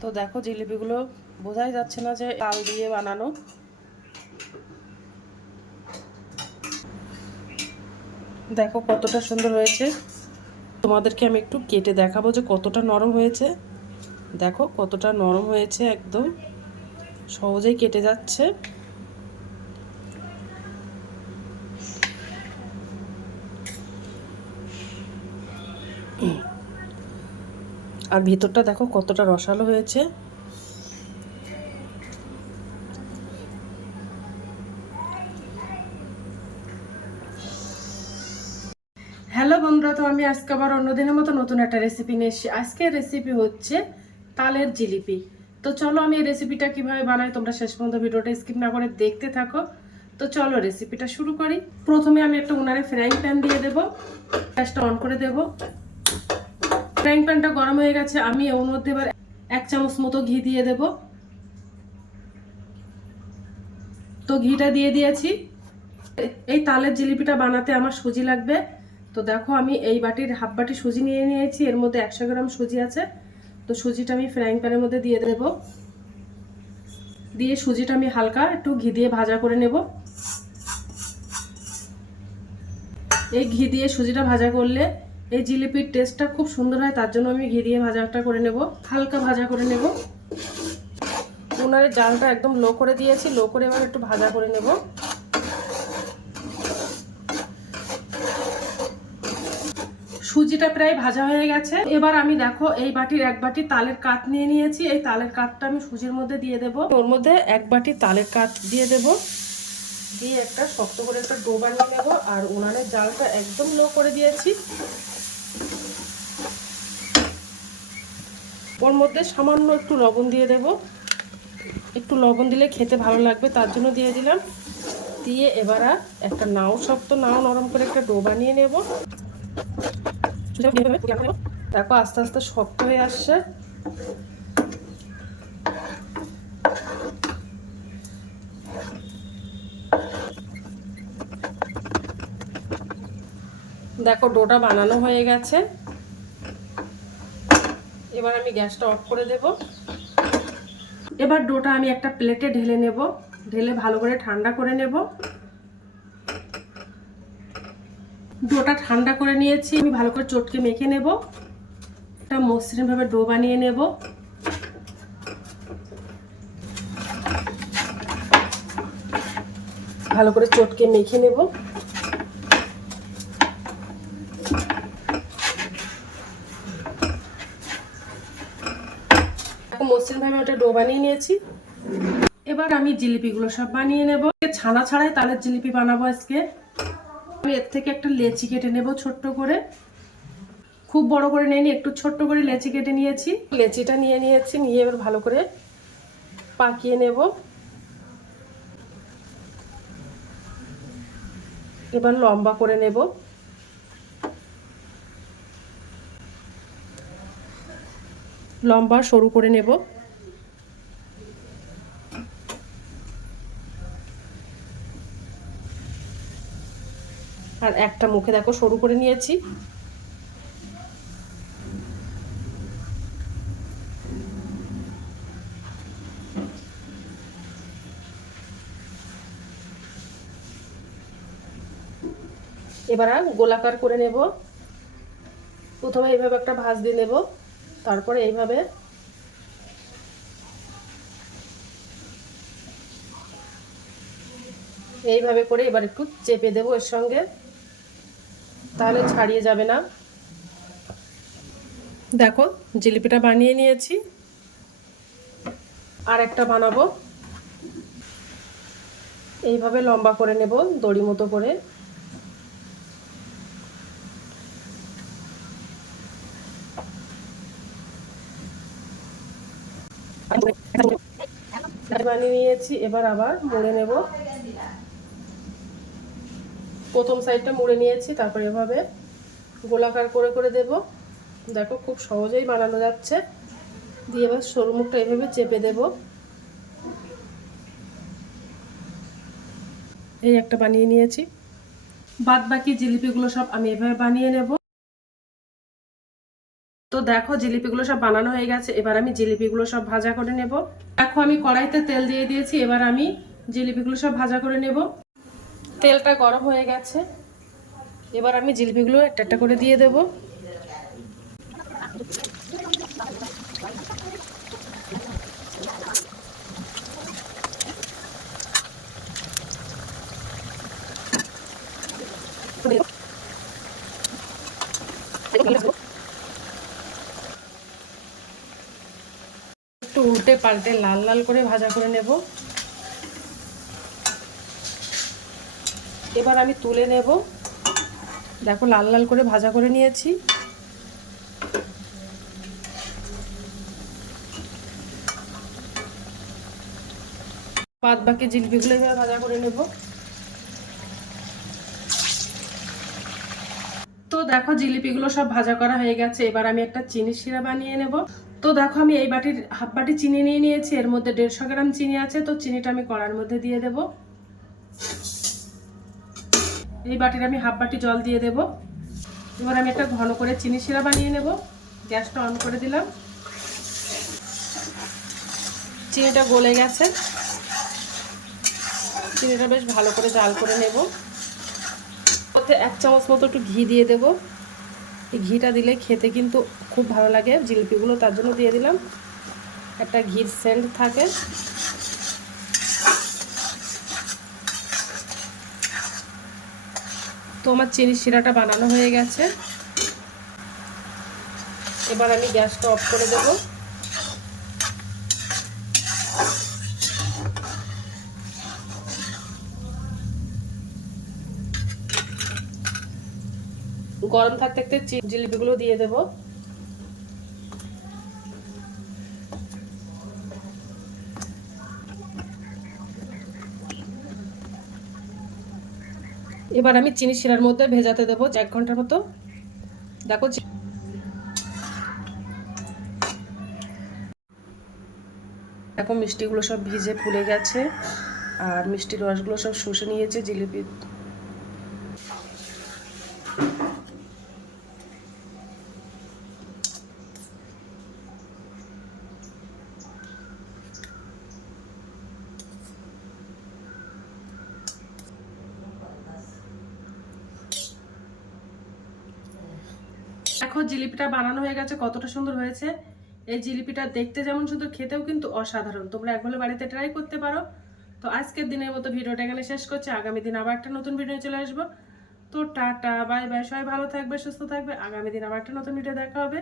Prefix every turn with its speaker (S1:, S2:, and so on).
S1: তো দেখো জিলিপিগুলো বোঝাই যাচ্ছে না যে তাল দিয়ে বানানো। দেখো কতটা সুন্দর হয়েছে। তোমাদেরকে আমি একটু কেটে দেখাবো যে কতটা নরম হয়েছে। দেখো কতটা নরম হয়েছে একদম। সহজেই কেটে যাচ্ছে। আর ভিতরটা দেখো কতটা রসালো হয়েছে। হ্যালো বন্ধুরা, তো আমি আজকে আবার অন্যদিনের মতো নতুন একটা রেসিপি নিয়ে এসেছি। আজকের রেসিপি হচ্ছে তালের জিলিপি। তো চলো আমি এই রেসিপিটা কীভাবে বানাই, তোমরা শেষ পর্যন্ত ভিডিওটা স্কিপ না করে দেখতে থাকো। তো চলো রেসিপিটা শুরু করি। প্রথমে আমি একটা উনারে ফ্রাইং প্যান দিয়ে দেবো। গ্যাসটা অন করে দেবো। ফ্রাইং প্যানটা গরম হয়ে গেছে, আমি ওর মধ্যে এবার এক চামচ মতো ঘি দিয়ে দেব। তো ঘিটা দিয়ে দিয়েছি। এই তালের জিলিপিটা বানাতে আমার সুজি লাগবে। তো দেখো, আমি এই বাটির হাফ বাটি সুজি নিয়ে নিয়েছি, এর মধ্যে একশো গ্রাম সুজি আছে। তো সুজিটা আমি ফ্রাইং প্যানের মধ্যে দিয়ে দেব। দিয়ে সুজিটা আমি হালকা একটু ঘি দিয়ে ভাজা করে নেব। এই ঘি দিয়ে সুজিটা ভাজা করলে এই জিলিপির টেস্টটা খুব সুন্দর হয়, তার জন্য আমি ঘি দিয়ে ভাজাটা করে নেব। হালকা ভাজা করে নেব। উনারের জালটা একদম লো করে দিয়েছি লো করে এবার একটু ভাজা করে নেব। সুজিটা প্রায় ভাজা হয়ে গেছে। এবার আমি দেখো, এই বাটির এক বাটি তালের কাঠ নিয়ে নিয়েছি। এই তালের কাঠটা আমি সুজির মধ্যে দিয়ে দেব। ওর মধ্যে এক বাটি তালের কাঠ দিয়ে দেব। দিয়ে একটা শক্ত করে একটা ডো বানিয়ে নেব। আর উনানের জালটা একদম লো করে দিয়েছি। ওর মধ্যে সামান্য একটু লবণ দিয়ে দেব। একটু লবণ দিলে খেতে ভালো লাগবে, তার জন্য দিয়ে দিলাম। দিয়ে এবার আর একটা নাও, শক্ত নাও, নরম করে একটা ডো বানিয়ে নেব। দেখো আস্তে আস্তে শক্ত হয়ে আসছে। দেখো ডোটা বানানো হয়ে গেছে। এবার আমি গ্যাসটা অফ করে দেব। এবার ডোটা আমি একটা প্লেটে ঢেলে নেব। ঢেলে ভালো করে ঠান্ডা করে নেব। ডোটা ঠান্ডা করে নিয়েছি, আমি ভালো করে চটকে মেখে নেব। একটা মসৃণভাবে ডো বানিয়ে নেব। ভালো করে চটকে মেখে নেব। মসৃণভাবে ওটা ডো বানিয়ে নিয়েছি। এবার আমি জিলিপিগুলো সব বানিয়ে নেব। ছানা ছাড়াই তালের জিলিপি বানাবো আজকে। আমি এর থেকে একটা লেচি কেটে নেব ছোট্ট করে। খুব বড় করে নেয়নি একটু ছোট্ট করে লেচি কেটে নিয়েছি। লেচিটা নিয়ে নিয়েছি, নিয়ে এবার ভালো করে পাকিয়ে নেব। এবার লম্বা করে নেব। লম্বা, সরু করে নেব। আর একটা মুখে দেখো, সরু করে নিয়েছি। এবার গোলাকার করে নেব। প্রথমে এভাবে একটা ভাজ দিয়ে নেব। তারপরে এইভাবে এইভাবে করে এবার একটু চেপে দেবো এর সঙ্গে। তাহলে ছাড়িয়ে যাবে না। দেখো, জিলিপিটা বানিয়ে নিয়েছি। আর একটা বানাবো। এইভাবে লম্বা করে নেব, দড়ি মতো করে। বানিয়ে নিয়েছি, এবার আবার মুড়ে নেব। প্রথম সাইডটা মুড়ে নিয়েছি, তারপর এভাবে গোলাকার করে করে দেব। দেখো খুব সহজেই বানানো যাচ্ছে। দিয়ে এবার সরু মুখটা এভাবে চেপে দেব। এই একটা বানিয়ে নিয়েছি। বাদ বাকি জিলিপিগুলো সব আমি এভাবে বানিয়ে নেব। দেখো জিলিপিগুলো সব বানানো হয়ে গেছে, এবার আমি জিলিপিগুলো সব ভাজা করে নেব। দেখো আমি কড়াইতে তেল দিয়ে দিয়েছি, এবার আমি জিলিপিগুলো সব ভাজা করে নেব। তেলটা গরম হয়ে গেছে, এবার আমি জিলিপিগুলো একটা একটা করে দিয়ে দেব। একটু উল্টে পাল্টে লাল লাল করে ভাজা করে নেব। এবার আমি তুলে নেব। দেখো লাল লাল করে ভাজা করে নিয়েছি। বাদ বাকি জিলপিগুলো ভাজা করে নেব। দেখো জিলিপিগুলো সব ভাজা করা হয়ে গেছে, এবার আমি একটা চিনি শিরা বানিয়ে নেব। তো দেখো আমি এই বাটির হাফ বাটি চিনি নিয়ে নিয়েছি, এর মধ্যে দেড়শো গ্রাম চিনি আছে, তো চিনিটা আমি কড়ার মধ্যে দিয়ে দেব। এই বাটির আমি হাফ বাটি জল দিয়ে দেব। এবার আমি একটা ঘন করে চিনি শিরা বানিয়ে নেব, গ্যাসটা অন করে দিলাম। চিনিটা গলে গেছে। চিনিটা বেশ ভালো করে জাল করে নেব। ওতে এক চামচ মতো একটু ঘি দিয়ে দেব। এই ঘিটা দিলে খেতে কিন্তু খুব ভালো লাগে। জিলিপিগুলো তার জন্য দিয়ে দিলাম। একটা ঘির সেন্ট থাকে। তো আমার চিনি শিরাটা বানানো হয়ে গেছে। এবার আমি গ্যাসটা অফ করে দেব। গরম থাকতে থাকতে জিলিপিগুলো দিয়ে দেব। এবার আমি চিনি শিরার মধ্যে ভেজাতে দেবো এক ঘণ্টার মতো। দেখো দেখো মিষ্টিগুলো সব ভিজে ফুলে গেছে। আর মিষ্টির রসগুলো সব শুষে নিয়েছে, জিলিপি দেখো জিলিপিটা বানানো হয়ে গেছে, কতটা সুন্দর হয়েছে। এই জিলিপিটা দেখতে যেমন সুন্দর, খেতেও কিন্তু অসাধারণ। তোমরা একবার বাড়িতে ট্রাই করতে পারো। তো আজকের দিনের মতো ভিডিওটা এখানে শেষ করছি। আগামী দিন আবার একটা নতুন ভিডিও চলে আসব। তো টাটা বাই বাই সবাই ভালো থাকবে, সুস্থ থাকবে। আগামী দিন আবার একটা নতুন ভিডিও দেখা হবে।